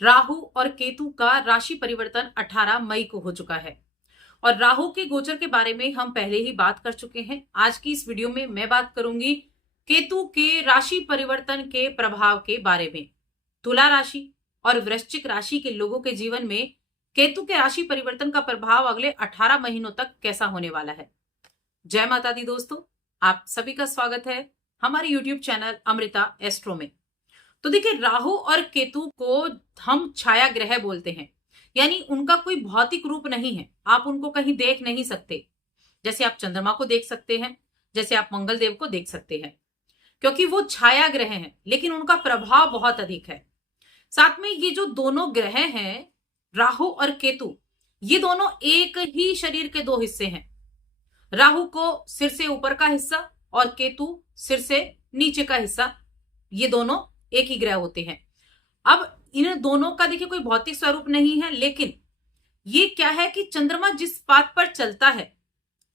राहु और केतु का राशि परिवर्तन 18 मई को हो चुका है और राहु के गोचर के बारे में हम पहले ही बात कर चुके हैं। आज की इस वीडियो में मैं बात करूंगी केतु के राशि परिवर्तन के प्रभाव के बारे में। तुला राशि और वृश्चिक राशि के लोगों के जीवन में केतु के राशि परिवर्तन का प्रभाव अगले 18 महीनों तक कैसा होने वाला है। जय माता दी दोस्तों, आप सभी का स्वागत है हमारे YouTube चैनल अमृता एस्ट्रो में। तो देखिए, राहु और केतु को हम छाया ग्रह बोलते हैं, यानी उनका कोई भौतिक रूप नहीं है, आप उनको कहीं देख नहीं सकते। जैसे आप चंद्रमा को देख सकते हैं, जैसे आप मंगल देव को देख सकते हैं, क्योंकि वो छाया ग्रह हैं, लेकिन उनका प्रभाव बहुत अधिक है। साथ में ये जो दोनों ग्रह हैं, राहु और केतु, ये दोनों एक ही शरीर के दो हिस्से हैं। राहु को सिर से ऊपर का हिस्सा और केतु सिर से नीचे का हिस्सा, ये दोनों एक ही ग्रह होते हैं। अब इन दोनों का देखिए कोई भौतिक स्वरूप नहीं है, लेकिन ये क्या है कि चंद्रमा जिस पाथ पर चलता है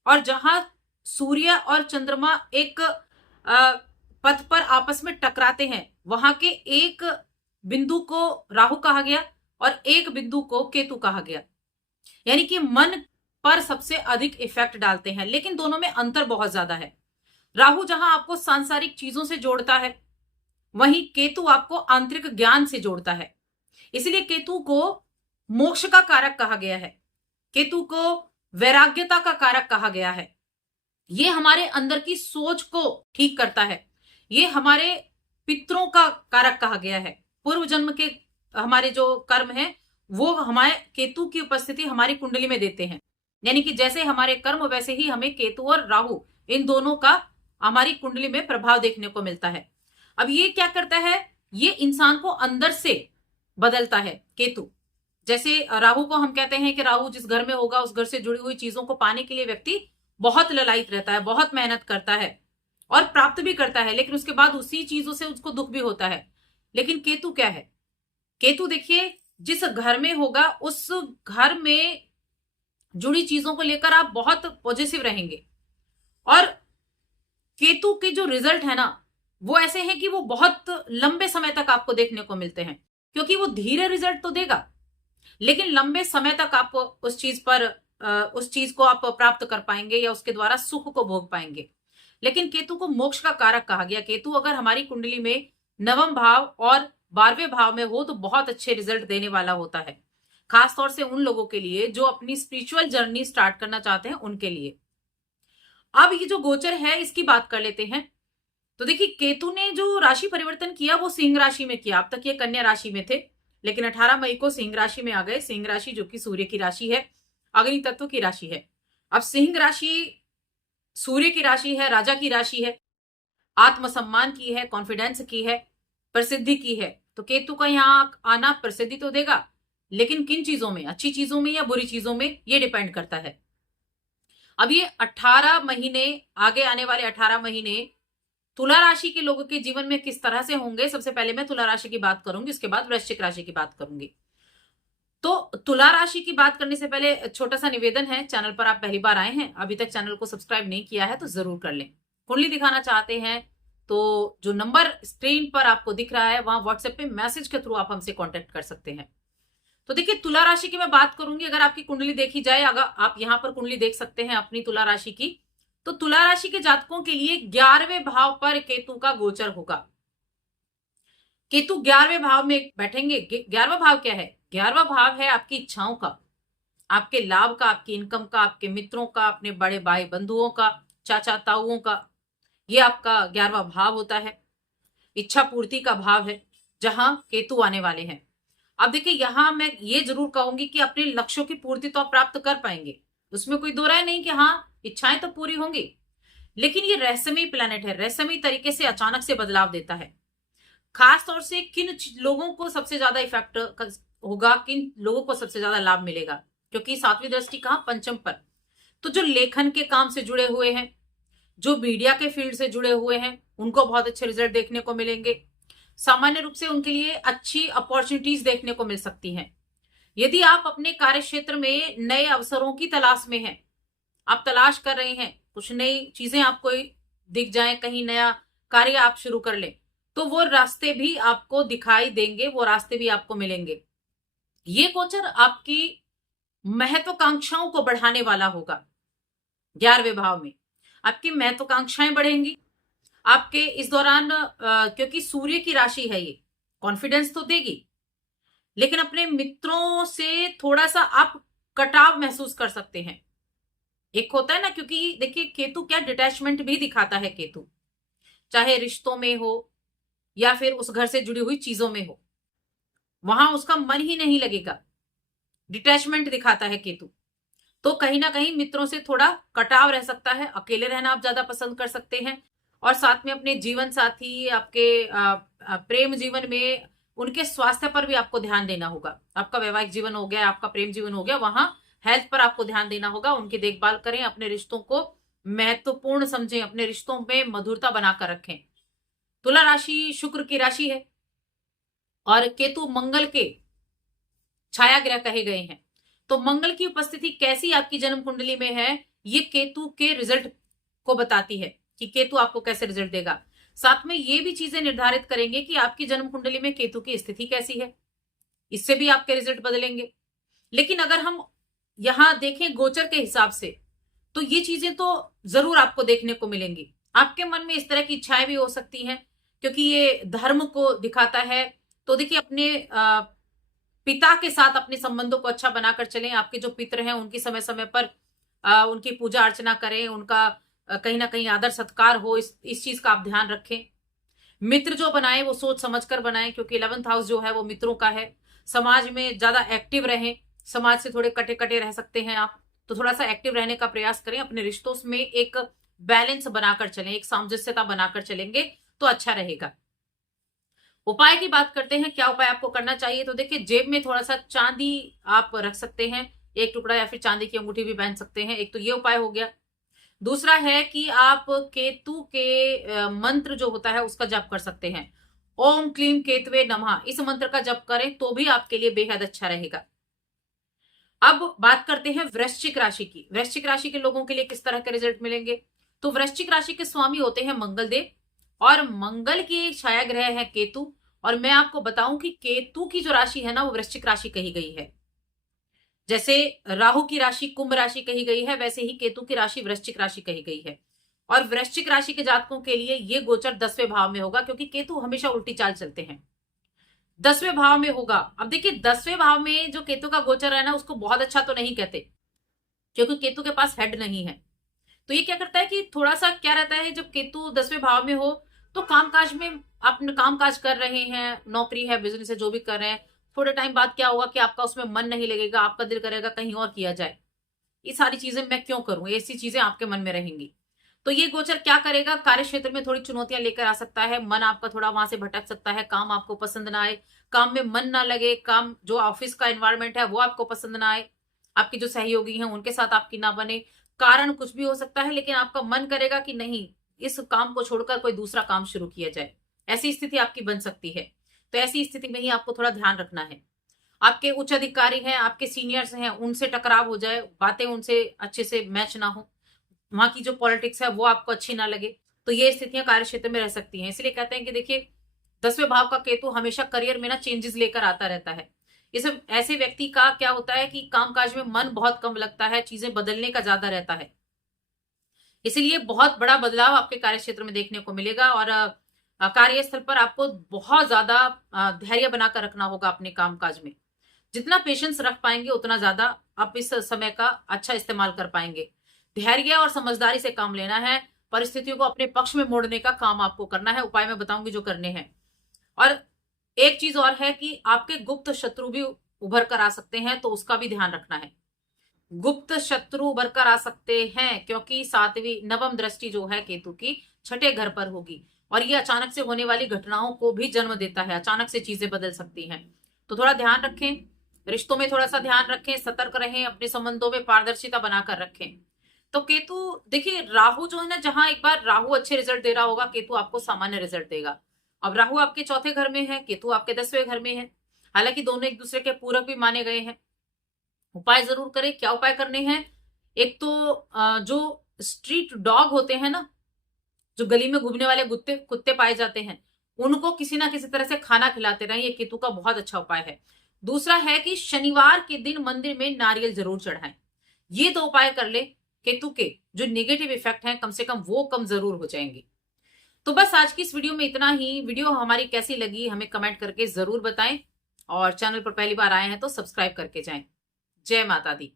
और जहां सूर्य और चंद्रमा एक पथ पर आपस में टकराते हैं, वहां के एक बिंदु को राहु कहा गया और एक बिंदु को केतु कहा गया। यानी कि मन पर सबसे अधिक इफेक्ट डालते हैं, लेकिन दोनों में अंतर बहुत ज्यादा है। राहु जहां आपको सांसारिक चीजों से जोड़ता है, वहीं केतु आपको आंतरिक ज्ञान से जोड़ता है। इसलिए केतु को मोक्ष का कारक कहा गया है, केतु को वैराग्यता का कारक कहा गया है। ये हमारे अंदर की सोच को ठीक करता है, ये हमारे पितरों का कारक कहा गया है। पूर्व जन्म के हमारे जो कर्म है वो हमारे केतु की उपस्थिति हमारी कुंडली में देते हैं। यानी कि जैसे हमारे कर्म वैसे ही हमें केतु और राहु, इन दोनों का हमारी कुंडली में प्रभाव देखने को मिलता है। अब ये क्या करता है, ये इंसान को अंदर से बदलता है। केतु जैसे राहु को हम कहते हैं कि राहु जिस घर में होगा उस घर से जुड़ी हुई चीजों को पाने के लिए व्यक्ति बहुत ललायित रहता है, बहुत मेहनत करता है और प्राप्त भी करता है, लेकिन उसके बाद उसी चीजों से उसको दुख भी होता है। लेकिन केतु क्या है, केतु देखिए जिस घर में होगा उस घर में जुड़ी चीजों को लेकर आप बहुत पॉजिटिव रहेंगे। और केतु के जो रिजल्ट है ना, वो ऐसे हैं कि वो बहुत लंबे समय तक आपको देखने को मिलते हैं, क्योंकि वो धीरे रिजल्ट तो देगा, लेकिन लंबे समय तक आप उस चीज को आप प्राप्त कर पाएंगे या उसके द्वारा सुख को भोग पाएंगे। लेकिन केतु को मोक्ष का कारक कहा गया। केतु अगर हमारी कुंडली में नवम भाव और 12वें भाव में हो तो बहुत अच्छे रिजल्ट देने वाला होता है, खासतौर से उन लोगों के लिए जो अपनी स्पिरिचुअल जर्नी स्टार्ट करना चाहते हैं, उनके लिए। अब ये जो गोचर है इसकी बात कर लेते हैं। तो देखिए, केतु ने जो राशि परिवर्तन किया वो सिंह राशि में किया। अब तक ये कन्या राशि में थे, लेकिन 18 मई को सिंह राशि में आ गए। सिंह राशि जो कि सूर्य की राशि है, अग्नि तत्व की राशि है। अब सिंह राशि सूर्य की राशि है, राजा की राशि है, आत्मसम्मान की है, कॉन्फिडेंस की है, प्रसिद्धि की है। तो केतु का यहाँ आना प्रसिद्धि तो देगा, लेकिन किन चीजों में, अच्छी चीजों में या बुरी चीजों में, ये डिपेंड करता है। अब ये 18 महीने, आगे आने वाले 18 महीने तुला राशि के लोगों के जीवन में किस तरह से होंगे, सबसे पहले मैं तुला राशि की बात करूंगी, उसके बाद वृश्चिक राशि की बात करूंगी। तो तुला राशि की बात करने से पहले छोटा सा निवेदन है, चैनल पर आप पहली बार आए हैं, अभी तक चैनल को सब्सक्राइब नहीं किया है तो जरूर कर लें। कुंडली दिखाना चाहते हैं तो जो नंबर स्क्रीन पर आपको दिख रहा है वहां व्हाट्सएप पे मैसेज के थ्रू आप हमसे कॉन्टेक्ट कर सकते हैं। तो देखिए, तुला राशि की मैं बात करूंगी। अगर आपकी कुंडली देखी जाए, अगर आप यहाँ पर कुंडली देख सकते हैं अपनी तुला राशि की, तो तुला राशि के जातकों के लिए 11वें भाव पर केतु का गोचर होगा। केतु 11वें भाव में बैठेंगे। 11वां भाव क्या है, 11वां भाव है आपकी इच्छाओं का, आपके लाभ का, आपकी इनकम का, आपके मित्रों का, अपने बड़े भाई बंधुओं का, चाचा ताऊओं का। ये आपका 11वां भाव होता है, इच्छा पूर्ति का भाव है, जहां केतु आने वाले हैं। अब देखिए, यहां मैं ये जरूर कहूंगी कि अपने लक्ष्यों की पूर्ति तो आप प्राप्त कर पाएंगे, उसमें कोई दो राय नहीं कि हाँ इच्छाएं तो पूरी होंगी, लेकिन ये रहस्यमयी प्लैनेट है, रहस्यमयी तरीके से अचानक से बदलाव देता है। खास तौर से किन लोगों को सबसे ज्यादा इफेक्ट होगा, किन लोगों को सबसे ज्यादा लाभ मिलेगा, क्योंकि 7वीं दृष्टि कहां, पंचम पर। तो जो लेखन के काम से जुड़े हुए हैं, जो मीडिया के फील्ड से जुड़े हुए हैं, उनको बहुत अच्छे रिजल्ट देखने को मिलेंगे। सामान्य रूप से उनके लिए अच्छी अपॉर्चुनिटीज देखने को मिल सकती हैं। यदि आप अपने कार्य क्षेत्र में नए अवसरों की तलाश में हैं, आप तलाश कर रहे हैं, कुछ नई चीजें आपको दिख जाएं, कहीं नया कार्य आप शुरू कर लें, तो वो रास्ते भी आपको दिखाई देंगे, वो रास्ते भी आपको मिलेंगे। ये गोचर आपकी महत्वाकांक्षाओं को बढ़ाने वाला होगा। 11वें भाव में आपकी महत्वाकांक्षाएं बढ़ेंगी। आपके इस दौरान क्योंकि सूर्य की राशि है ये, कॉन्फिडेंस तो देगी, लेकिन अपने मित्रों से थोड़ा सा आप कटाव महसूस कर सकते हैं। एक होता है ना, क्योंकि देखिए केतु क्या डिटैचमेंट भी दिखाता है। केतु चाहे रिश्तों में हो या फिर उस घर से जुड़ी हुई चीजों में हो, वहां उसका मन ही नहीं लगेगा। डिटैचमेंट दिखाता है केतु। तो कहीं ना कहीं मित्रों से थोड़ा कटाव रह सकता है, अकेले रहना आप ज्यादा पसंद कर सकते हैं। और साथ में अपने जीवन साथी, आपके प्रेम जीवन में उनके स्वास्थ्य पर भी आपको ध्यान देना होगा। आपका वैवाहिक जीवन हो गया, आपका प्रेम जीवन हो गया, वहां हेल्थ पर आपको ध्यान देना होगा। उनकी देखभाल करें, अपने रिश्तों को महत्वपूर्ण समझें, अपने रिश्तों में मधुरता बनाकर रखें। तुला राशि शुक्र की राशि है और केतु मंगल के छाया ग्रह कहे गए हैं। तो मंगल की उपस्थिति कैसी आपकी जन्म कुंडली में है, ये केतु के रिजल्ट को बताती है कि केतु आपको कैसे रिजल्ट देगा। साथ में ये भी चीजें निर्धारित करेंगे कि आपकी जन्म कुंडली में केतु की स्थिति कैसी है, इससे भी आपके रिजल्ट बदलेंगे। लेकिन अगर हम यहां देखें गोचर के हिसाब से, तो ये चीजें तो जरूर आपको देखने को मिलेंगी। आपके मन में इस तरह की इच्छाएं भी हो सकती हैं, क्योंकि ये धर्म को दिखाता है। तो देखिए अपने पिता के साथ अपने संबंधों को अच्छा बनाकर चलें। आपके जो पितर हैं उनकी समय समय पर उनकी पूजा अर्चना करें, उनका कहीं ना कहीं आदर सत्कार हो, इस चीज का आप ध्यान रखें। मित्र जो बनाए वो सोच समझकर बनाए, क्योंकि 11th हाउस जो है वो मित्रों का है। समाज में ज्यादा एक्टिव रहें, समाज से थोड़े कटे कटे रह सकते हैं आप, तो थोड़ा सा एक्टिव रहने का प्रयास करें। अपने रिश्तों में एक बैलेंस बनाकर चलें, एक सामंजस्यता बनाकर चलेंगे तो अच्छा रहेगा। उपाय की बात करते हैं, क्या उपाय आपको करना चाहिए। तो देखिए जेब में थोड़ा सा चांदी आप रख सकते हैं, एक टुकड़ा, या फिर चांदी की अंगूठी भी पहन सकते हैं। एक तो ये उपाय हो गया। दूसरा है कि आप केतु के मंत्र जो होता है उसका जप कर सकते हैं। ओम क्लीम केतवे नमः, इस मंत्र का जप करें तो भी आपके लिए बेहद अच्छा रहेगा। अब बात करते हैं वृश्चिक राशि की। वृश्चिक राशि के लोगों के लिए किस तरह के रिजल्ट मिलेंगे। तो वृश्चिक राशि के स्वामी होते हैं मंगल देव, और मंगल की छाया ग्रह है केतु। और मैं आपको बताऊं कि केतु की जो राशि है ना, वो वृश्चिक राशि कही गई है। जैसे राहु की राशि कुंभ राशि कही गई है, वैसे ही केतु की राशि वृश्चिक राशि कही गई है। और वृश्चिक राशि के जातकों के लिए ये गोचर 10वें भाव में होगा, क्योंकि केतु हमेशा उल्टी चाल चलते हैं। 10वें भाव में होगा। अब देखिए 10वें भाव में जो केतु का गोचर है ना, उसको बहुत अच्छा तो नहीं कहते, क्योंकि केतु के पास हेड नहीं है। तो ये क्या करता है कि थोड़ा सा क्या रहता है, जब केतु 10वें भाव में हो तो कामकाज में आप कामकाज कर रहे हैं, नौकरी है, बिजनेस है, जो भी कर रहे हैं, थोड़े टाइम बाद क्या होगा कि आपका उसमें मन नहीं लगेगा, आपका दिल करेगा कहीं और किया जाए। ये सारी चीजें मैं क्यों करूं, ऐसी चीजें आपके मन में रहेंगी। तो ये गोचर क्या करेगा, कार्य क्षेत्र में थोड़ी चुनौतियां लेकर आ सकता है। मन आपका थोड़ा वहां से भटक सकता है, काम आपको पसंद ना आए, काम में मन ना लगे, काम जो ऑफिस का एनवायरमेंट है वो आपको पसंद ना आए, आपके जो सहयोगी हैं उनके साथ आपकी ना बने। कारण कुछ भी हो सकता है, लेकिन आपका मन करेगा कि नहीं, इस काम को छोड़कर कोई दूसरा काम शुरू किया जाए। ऐसी स्थिति आपकी बन सकती है। तो ऐसी स्थिति में ही आपको थोड़ा ध्यान रखना है। आपके उच्च अधिकारी हैं, आपके सीनियर्स हैं, उनसे टकराव हो जाए, बातें उनसे अच्छे से मैच ना हो, वहां की जो पॉलिटिक्स है वो आपको अच्छी ना लगे, तो ये स्थितियां कार्य क्षेत्र में रह सकती हैं। इसलिए कहते हैं कि देखिए 10वें भाव का केतु हमेशा करियर में ना चेंजेस लेकर आता रहता है। इस ऐसे व्यक्ति का क्या होता है कि कामकाज में मन बहुत कम लगता है, चीजें बदलने का ज्यादा रहता है। इसलिए बहुत बड़ा बदलाव आपके कार्य क्षेत्र में देखने को मिलेगा। और कार्यस्थल पर आपको बहुत ज्यादा धैर्य बनाकर रखना होगा अपने कामकाज में। जितना पेशेंस रख पाएंगे उतना ज्यादा आप इस समय का अच्छा इस्तेमाल कर पाएंगे। धैर्य और समझदारी से काम लेना है, परिस्थितियों को अपने पक्ष में मोड़ने का काम आपको करना है। उपाय मैं बताऊंगी जो करने हैं। और एक चीज और है कि आपके गुप्त शत्रु भी उभर कर आ सकते हैं, तो उसका भी ध्यान रखना है। गुप्त शत्रु उभर कर आ सकते हैं, क्योंकि 7वीं नवम दृष्टि जो है केतु की 6ठे घर पर होगी, और ये अचानक से होने वाली घटनाओं को भी जन्म देता है। अचानक से चीजें बदल सकती हैं, तो थोड़ा ध्यान रखें, रिश्तों में थोड़ा सा ध्यान रखें, सतर्क रहें, अपने संबंधों में पारदर्शिता बनाकर रखें। तो केतु देखिए, राहु जो है ना, जहां एक बार राहु अच्छे रिजल्ट दे रहा होगा, केतु आपको सामान्य रिजल्ट देगा। अब राहु आपके चौथे घर में है, केतु आपके 10वें घर में है। हालांकि दोनों एक दूसरे के पूरक भी माने गए हैं। उपाय जरूर करें। क्या उपाय करने हैं, एक तो जो स्ट्रीट डॉग होते हैं ना, जो गली में घूमने वाले कुत्ते कुत्ते पाए जाते हैं, उनको किसी ना किसी तरह से खाना खिलाते रहें, ये केतु का बहुत अच्छा उपाय है। दूसरा है कि शनिवार के दिन मंदिर में नारियल जरूर चढ़ाएं। ये दो उपाय कर ले, केतु के जो नेगेटिव इफेक्ट हैं कम से कम वो कम जरूर हो जाएंगे। तो बस आज की इस वीडियो में इतना ही। वीडियो हमारी कैसी लगी हमें कमेंट करके जरूर बताएं, और चैनल पर पहली बार आए हैं तो सब्सक्राइब करके जाएं। जय माता दी।